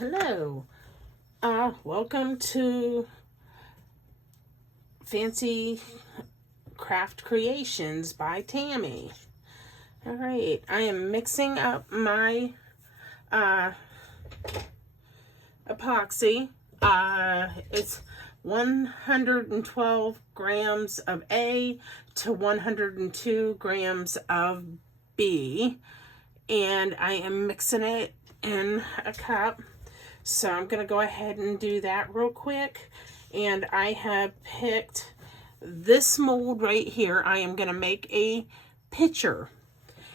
Hello. Welcome to Fancy Craft Creations by Tammy. All right, I am mixing up my epoxy. It's 112 grams of A to 102 grams of B, and I am mixing it in a cup. So I'm going to go ahead and do that real quick. And I have picked this mold right here. I am going to make a pitcher.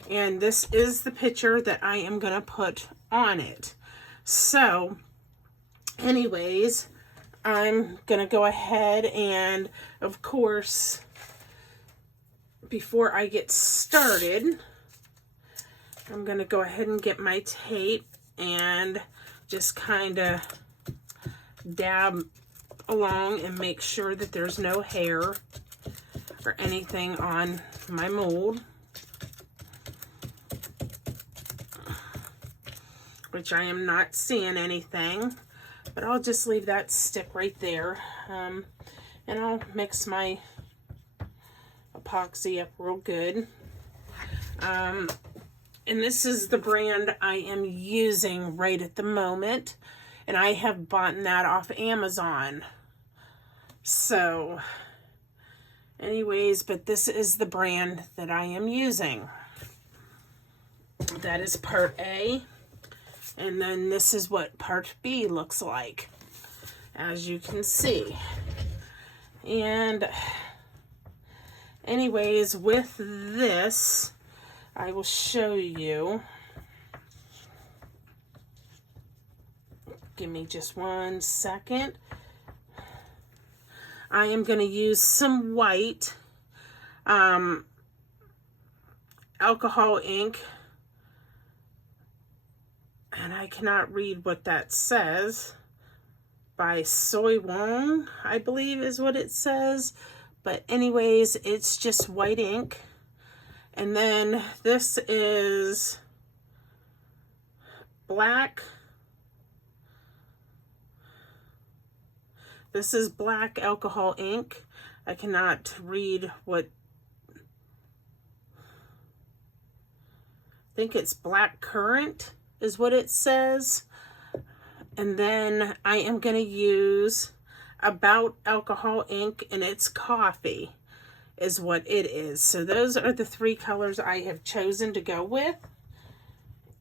And this is the pitcher that I am going to put on it. So, anyways, I'm going to go ahead and, of course, before I get started, I'm going to go ahead and get my tape and just kind of dab along and make sure that there's no hair or anything on my mold, which I am not seeing anything, but I'll just leave that stick right there, and I'll mix my epoxy up real good. And this is the brand I am using right at the moment. And I have bought that off Amazon. So, anyways, but this is the brand that I am using. That is part A. And then this is what part B looks like, as you can see. And anyways, with this, I will show you. Give me just 1 second. I am going to use some white alcohol ink. And I cannot read what that says. By Soy Wong, I believe is what it says. But anyways, it's just white ink. And then this is black. This is black alcohol ink. I cannot read what, I think it's black currant is what it says. And then I am going to use About Alcohol ink, and it's coffee is what it is. So those are the 3 colors I have chosen to go with.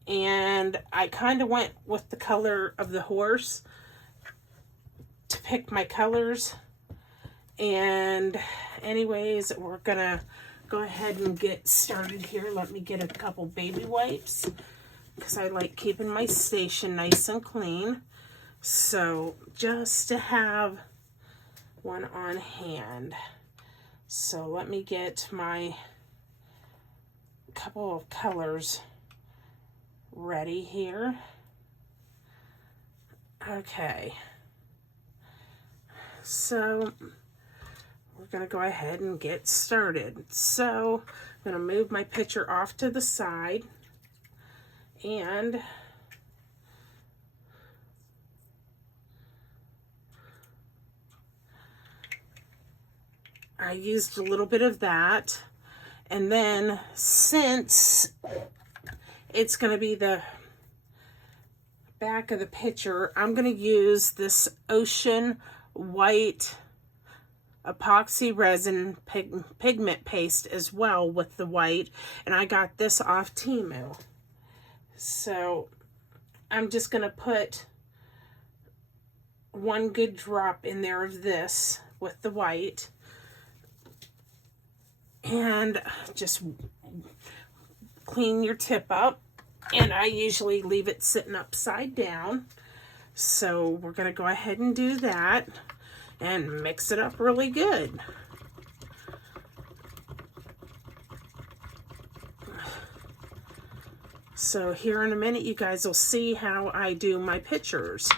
And I kind of went with the color of the horse to pick my colors. And anyways, we're gonna go ahead and get started here. Let me get a couple baby wipes, because I like keeping my station nice and clean. So just to have one on hand. So let me get my couple of colors ready here. Okay. So we're going to go ahead and get started. So I'm going to move my pitcher off to the side, and I used a little bit of that. And then since it's going to be the back of the pitcher, I'm going to use this Ocean White epoxy resin pigment paste as well with the white. And I got this off Temu. So I'm just going to put 1 good drop in there of this with the white. And just clean your tip up. And I usually leave it sitting upside down. So we're going to go ahead and do that and mix it up really good. So here in a minute, you guys will see how I do my pictures.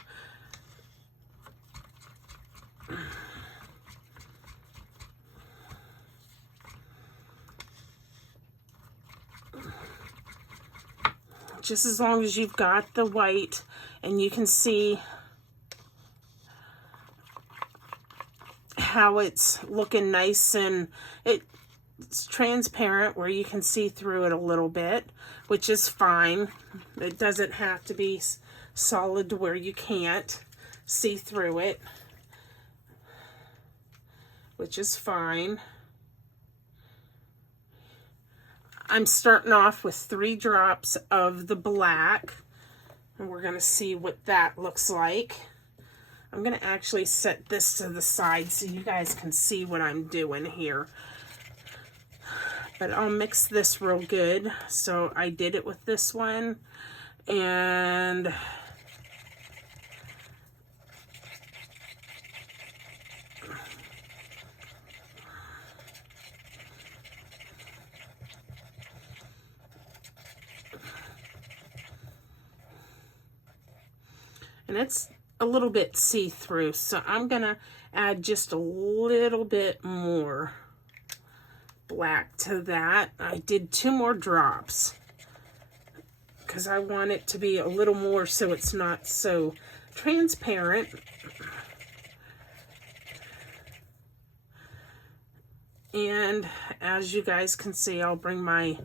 just as long as you've got the white and you can see how it's looking nice and it's transparent where you can see through it a little bit, which is fine. It doesn't have to be solid to where you can't see through it, which is fine. I'm starting off with 3 drops of the black, and we're going to see what that looks like. I'm going to actually set this to the side so you guys can see what I'm doing here. But I'll mix this real good. So I did it with this one, and it's a little bit see-through, so I'm gonna add just a little bit more black to that. I did 2 more drops because I want it to be a little more so it's not so transparent. And as you guys can see, I'll bring my,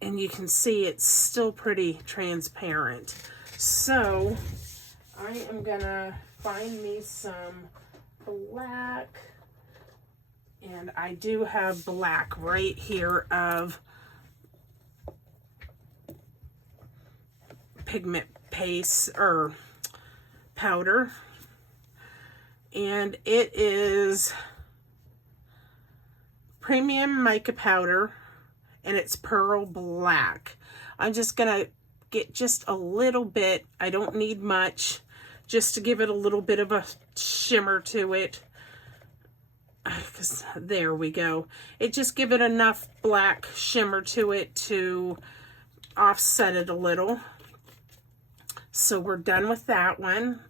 and you can see it's still pretty transparent. So I am gonna find me some black, and I do have black right here of pigment paste or powder, and it is premium mica powder, and it's pearl black. I'm just gonna get just a little bit, I don't need much, just to give it a little bit of a shimmer to it. Because there we go. It just give it enough black shimmer to it to offset it a little. So we're done with that one.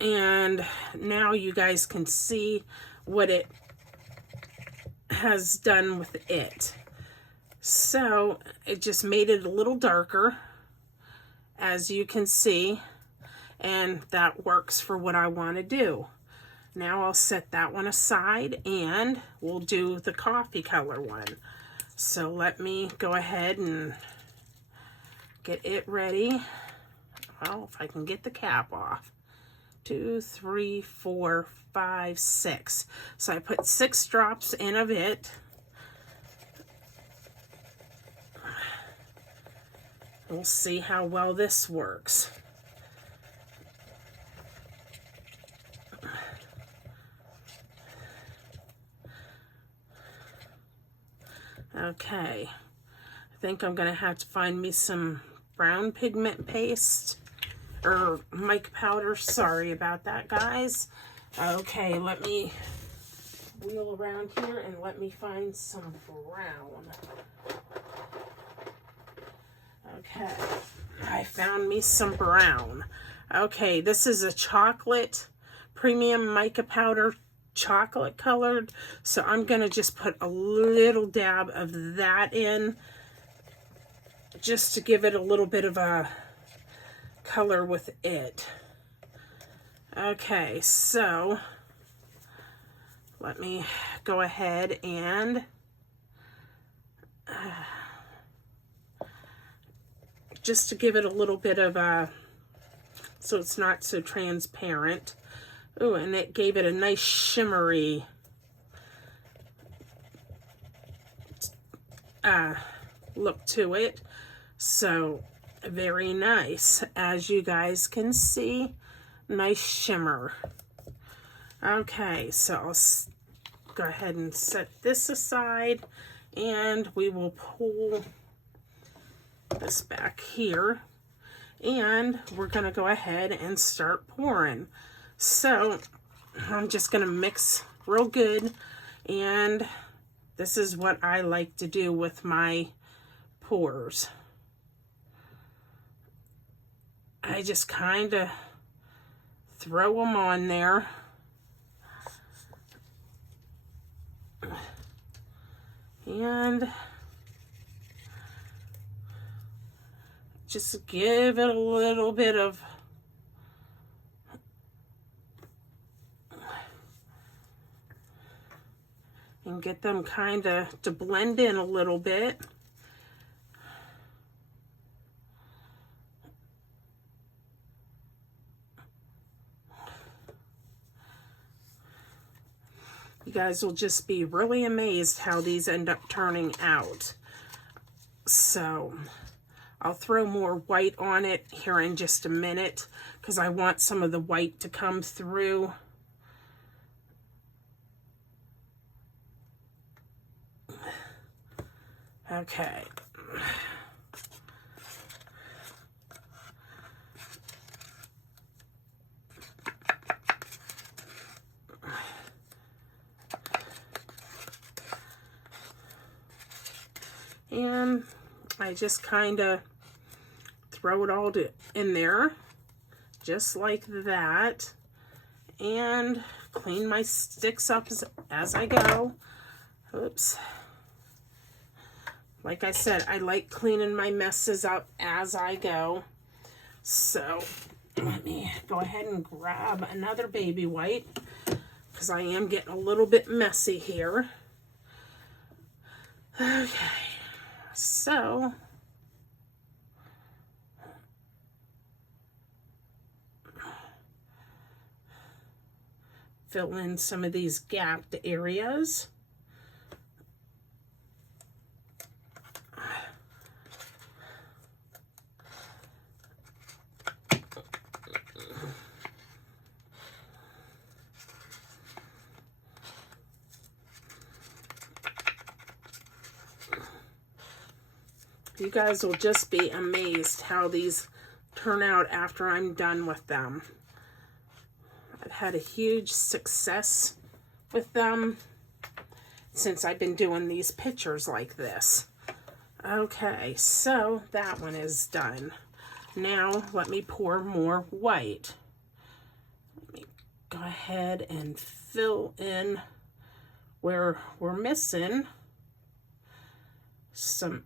And now you guys can see what it has done with it. So it just made it a little darker, as you can see, and that works for what I want to do. Now I'll set that one aside and we'll do the coffee color one. So let me go ahead and get it ready. Well, if I can get the cap off. 2, 3, 4, 5, 6. So I put 6 drops in of it. We'll see how well this works. Okay, I think I'm gonna have to find me some brown pigment paste or mica powder. Sorry about that, guys. Okay, let me wheel around here and let me find some brown. Okay, I found me some brown. Okay, this is a chocolate premium mica powder, chocolate colored. So I'm gonna just put a little dab of that in just to give it a little bit of a color with it. Okay, so let me go ahead and just to give it a little bit of a, so it's not so transparent. Ooh, and it gave it a nice shimmery look to it. So very nice, as you guys can see, nice shimmer. Okay, so I'll go ahead and set this aside, and we will pull this back here, and we're gonna go ahead and start pouring. So I'm just gonna mix real good, and this is what I like to do with my pours. I just kind of throw them on there. And just give it a little bit of and get them kind of to blend in a little bit. You guys will just be really amazed how these end up turning out. So I'll throw more white on it here in just a minute because I want some of the white to come through. Okay. And I just kind of throw it all in there, just like that, and clean my sticks up as I go. Oops. Like I said, I like cleaning my messes up as I go. So let me go ahead and grab another baby white because I am getting a little bit messy here. Okay. So, fill in some of these gapped areas. You guys will just be amazed how these turn out after I'm done with them. I've had a huge success with them since I've been doing these pictures like this. Okay, so that one is done. Now let me pour more white. Let me go ahead and fill in where we're missing some.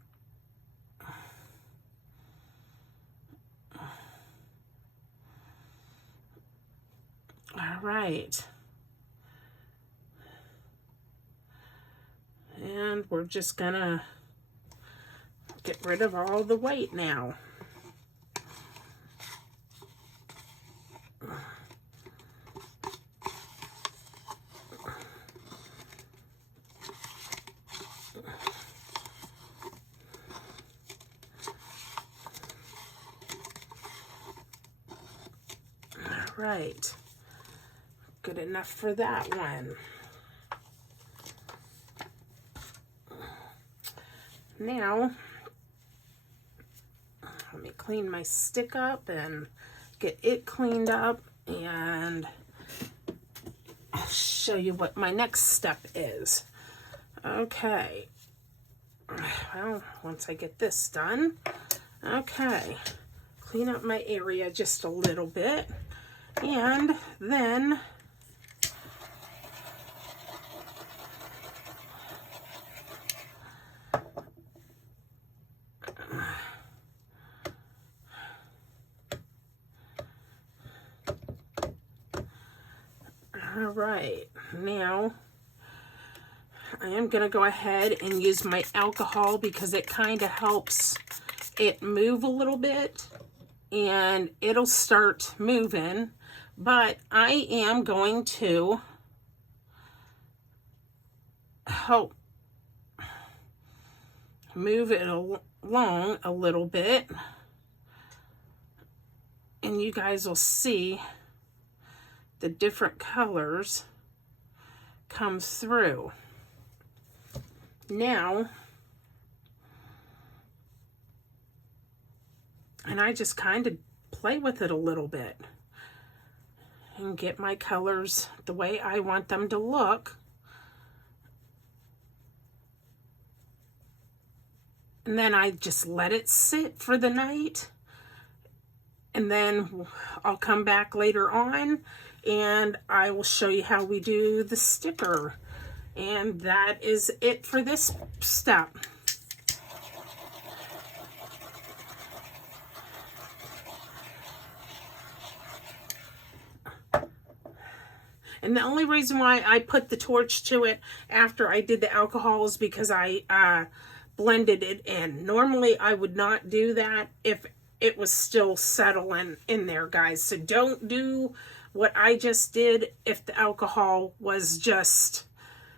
All right. And we're just gonna get rid of all the white now. All right. Good enough for that one. Now, let me clean my stick up and get it cleaned up, and I'll show you what my next step is. Okay. Well, once I get this done, okay, clean up my area just a little bit, and then all right, now I am going to go ahead and use my alcohol because it kind of helps it move a little bit and it'll start moving. But I am going to help move it along a little bit, and you guys will see the different colors come through. Now, and I just kind of play with it a little bit and get my colors the way I want them to look. And then I just let it sit for the night. And then I'll come back later on and I will show you how we do the sticker. And that is it for this step. And the only reason why I put the torch to it after I did the alcohol is because I blended it in. Normally I would not do that if it was still settling in there, guys. So don't do what I just did if the alcohol was just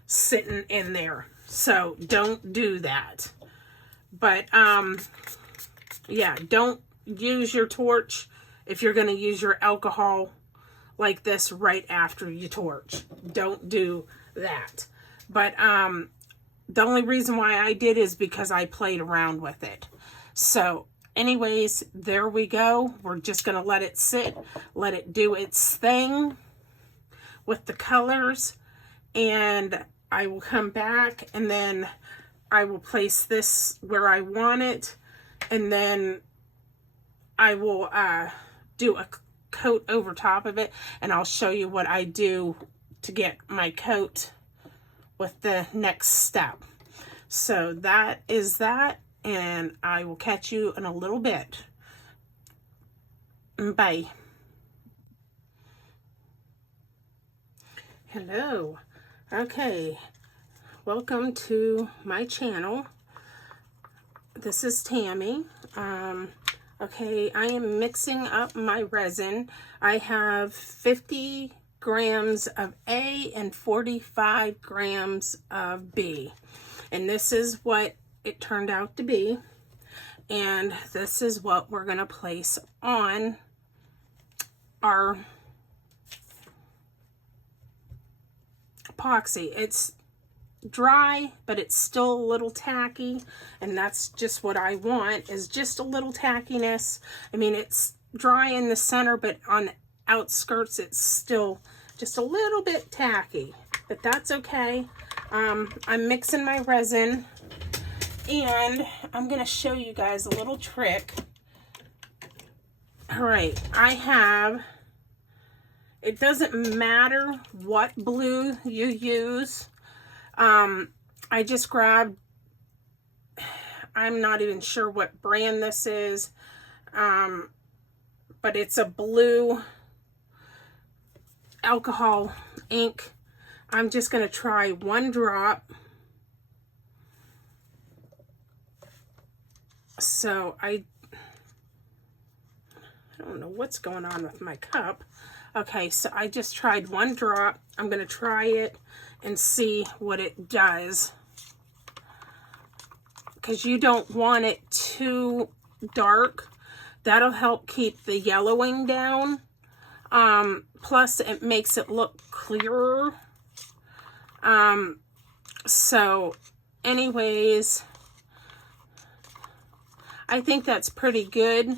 sitting in there. So don't do that. But yeah, don't use your torch if you're going to use your alcohol like this right after you torch. Don't do that. But the only reason why I did is because I played around with it. So anyways, there we go. We're just going to let it sit, let it do its thing with the colors, and I will come back and then I will place this where I want it, and then I will do a coat over top of it, and I'll show you what I do to get my coat with the next step. So that is that, and I will catch you in a little bit. Bye. Hello. Okay, welcome to my channel. This is Tammy. Okay, I am mixing up my resin. I have 50 grams of A and 45 grams of B. And this is what it turned out to be. And this is what we're going to place on our epoxy. It's dry, but it's still a little tacky, and that's just what I want, is just a little tackiness. I mean, it's dry in the center, but on the outskirts it's still just a little bit tacky, but that's okay. I'm mixing my resin, and I'm going to show you guys a little trick. All right, I have, it doesn't matter what blue you use. I just grabbed, I'm not even sure what brand this is, but it's a blue alcohol ink. I'm just going to try one drop. So I don't know what's going on with my cup. Okay, so I just tried one drop. I'm going to try it and see what it does, because you don't want it too dark. That'll help keep the yellowing down. Plus it makes it look clearer. So anyways, I think that's pretty good,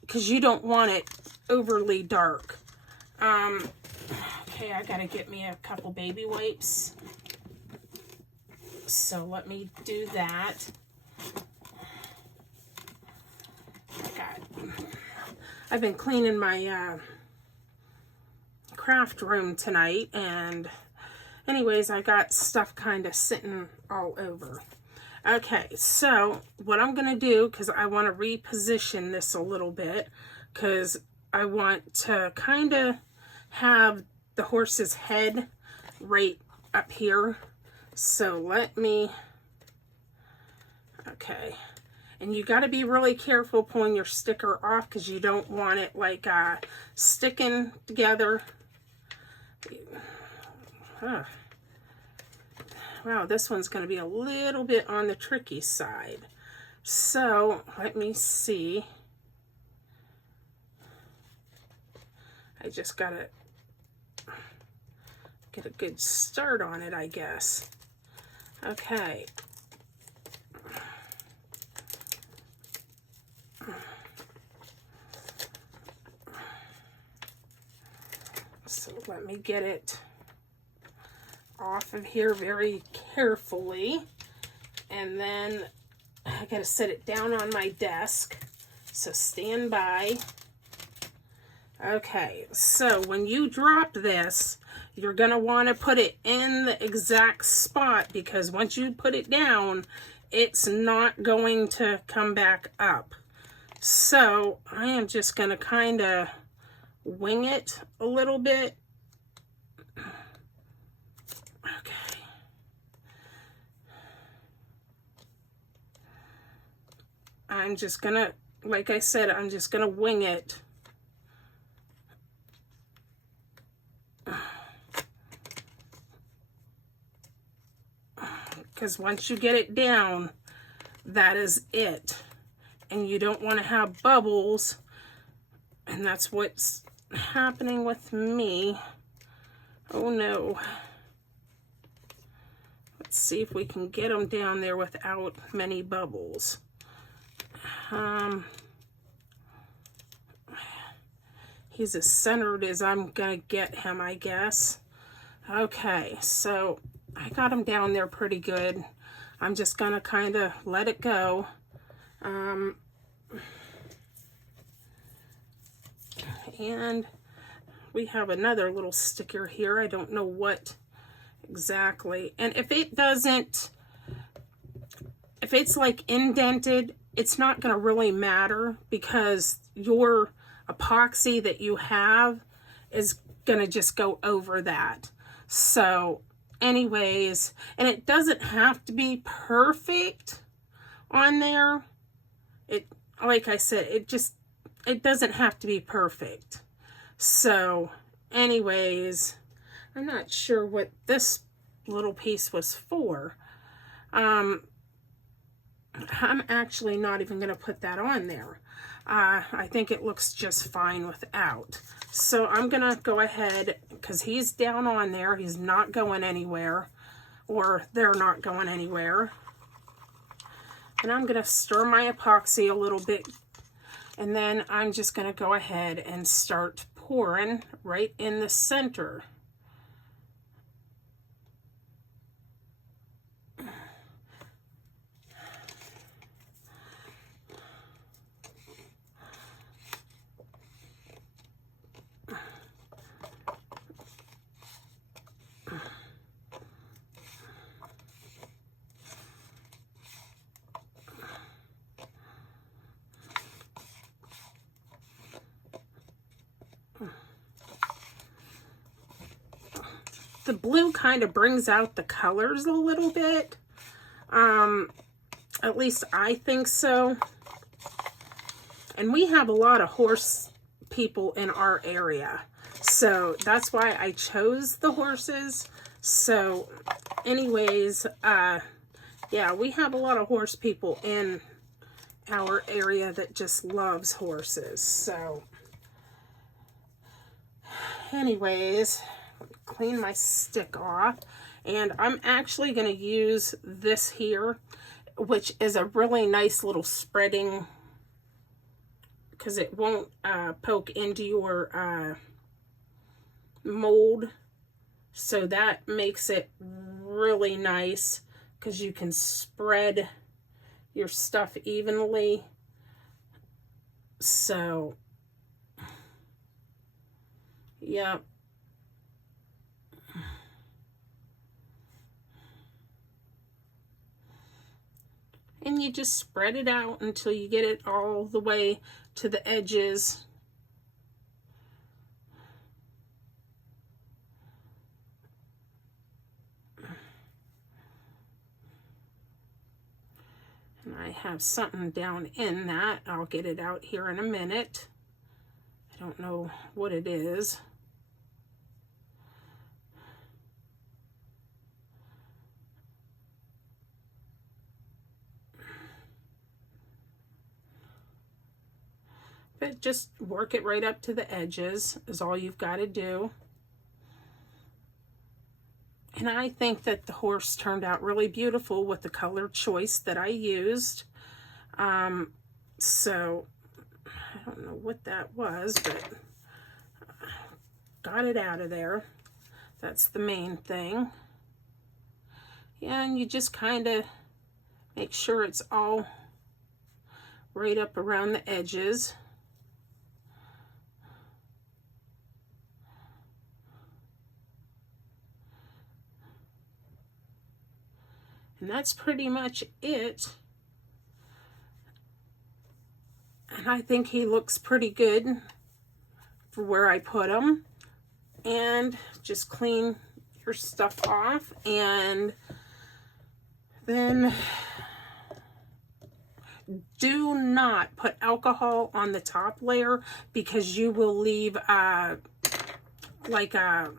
because you don't want it overly dark. Okay, I gotta get me a couple baby wipes. So let me do that. I've been cleaning my craft room tonight, and anyways, I got stuff kind of sitting all over. Okay, so what I'm gonna do, because I want to reposition this a little bit, because I want to kind of have the horse's head right up here. So let me, okay, and you got to be really careful pulling your sticker off, because you don't want it like sticking together. Wow, this one's going to be a little bit on the tricky side. So let me see. I just got to get a good start on it, I guess. Okay. So let me get it off of here very carefully, and then I gotta set it down on my desk, so stand by. Okay, so when you drop this, you're gonna want to put it in the exact spot, because once you put it down, it's not going to come back up. So I am just gonna kind of wing it a little bit. Okay. I'm just gonna, like I said, I'm just gonna wing it. Because once you get it down, that is it. And you don't want to have bubbles. And that's what's happening with me. Oh no. Let's see if we can get them down there without many bubbles. He's as centered as I'm gonna get him, I guess. Okay, so I got him down there pretty good. I'm just gonna kind of let it go. And we have another little sticker here. I don't know what exactly. And if it doesn't, if it's like indented, it's not going to really matter because your epoxy that you have is going to just go over that. So anyways, and it doesn't have to be perfect on there. It, like I said, it doesn't have to be perfect. So anyways, I'm not sure what this little piece was for. I'm actually not even going to put that on there. I think it looks just fine without. So I'm going to go ahead, because he's down on there. He's not going anywhere, or they're not going anywhere. And I'm going to stir my epoxy a little bit. And then I'm just going to go ahead and start pouring right in the center. The blue kind of brings out the colors a little bit. At least I think so. And we have a lot of horse people in our area. So that's why I chose the horses. So anyways, yeah, we have a lot of horse people in our area that just loves horses. So anyways, clean my stick off, and I'm actually going to use this here, which is a really nice little spreading, because it won't poke into your mold, so that makes it really nice because you can spread your stuff evenly. So yeah. And you just spread it out until you get it all the way to the edges. And I have something down in that. I'll get it out here in a minute. I don't know what it is. But just work it right up to the edges is all you've got to do. And I think that the horse turned out really beautiful with the color choice that I used. So I don't know what that was, but got it out of there. That's the main thing. Yeah, and you just kind of make sure it's all right up around the edges. And that's pretty much it. And I think he looks pretty good for where I put him. And just clean your stuff off, and then do not put alcohol on the top layer, because you will leave like a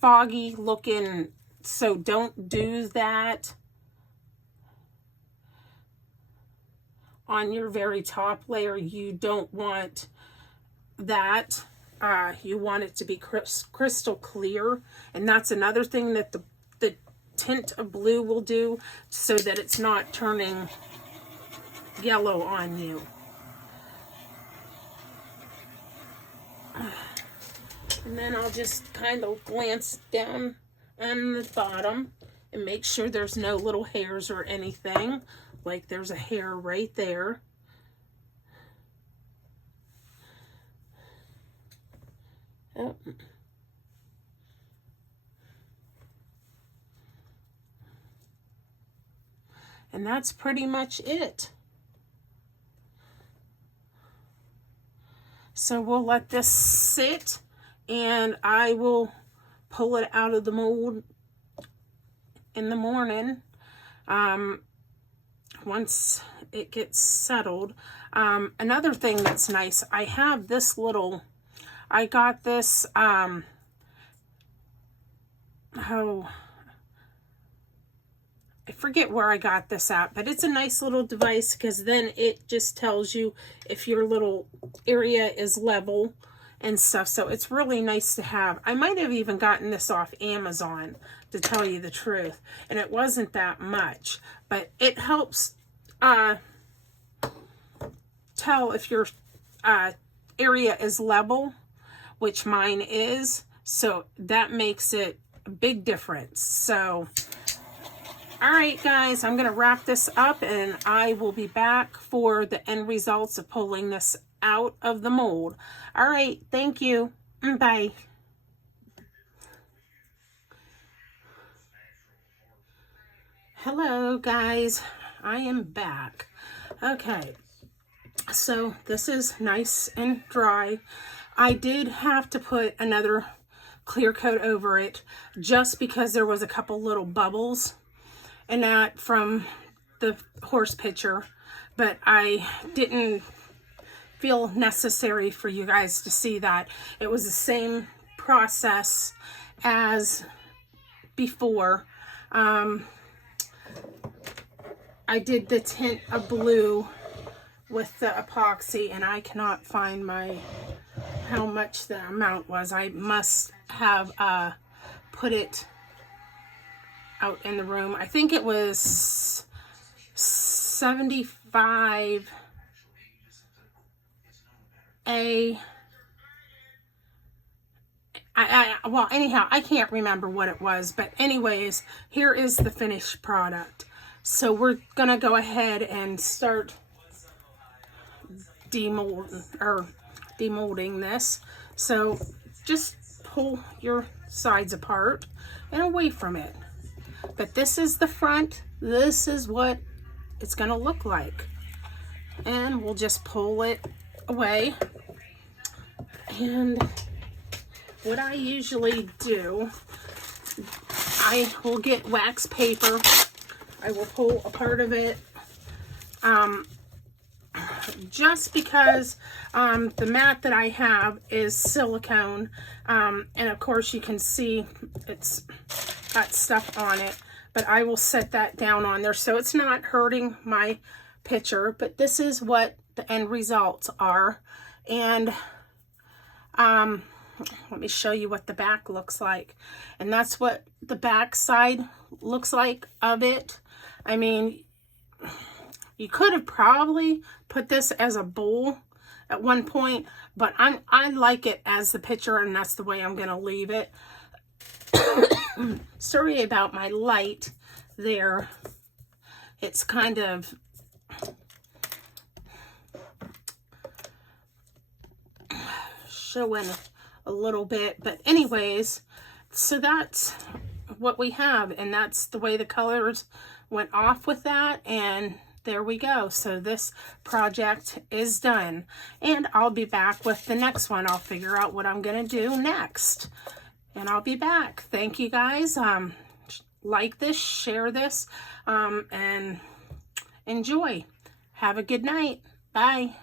foggy looking, so don't do that on your very top layer. You don't want that. You want it to be crystal clear, and that's another thing that the tint of blue will do, so that it's not turning yellow on you. And then I'll just kind of glance down on the bottom and make sure there's no little hairs or anything. Like there's a hair right there. Oh. And that's pretty much it. So we'll let this sit, and I will pull it out of the mold in the morning once it gets settled. Another thing that's nice, I have this little, I got this, I forget where I got this at, but it's a nice little device, because then it just tells you if your little area is level and stuff. So it's really nice to have. I might have even gotten this off Amazon, to tell you the truth, and it wasn't that much, but it helps tell if your area is level, which mine is. So that makes it a big difference. So all right, guys, I'm going to wrap this up, and I will be back for the end results of pulling this out of the mold. All right, thank you. Bye. Hello, guys. I am back. Okay, so this is nice and dry. I did have to put another clear coat over it, just because there was a couple little bubbles and that from the horse picture, but I didn't feel necessary for you guys to see that. It was the same process as before. I did the tint of blue with the epoxy, and I cannot find how much the amount was. I must have put it out in the room. I think it was 75 well, anyhow, I can't remember what it was, but anyways, here is the finished product. So we're gonna go ahead and start demolding this. So just pull your sides apart and away from it. But this is the front. This is what it's going to look like. And we'll just pull it away. And what I usually do, I will get wax paper. I will pull a part of it. Just because the mat that I have is silicone. And of course you can see it's got stuff on it. But I will set that down on there so it's not hurting my picture. But this is what the end results are. And let me show you what the back looks like. And that's what the back side looks like of it. I mean, you could have probably put this as a bowl at one point, but I like it as the picture, and that's the way I'm going to leave it. Sorry about my light there. It's kind of showing a little bit, but anyways, so that's what we have, and that's the way the colors went off with that. And there we go. So this project is done, and I'll be back with the next one. I'll figure out what I'm going to do next, and I'll be back. Thank you guys. Like this, share this, and enjoy. Have a good night. Bye.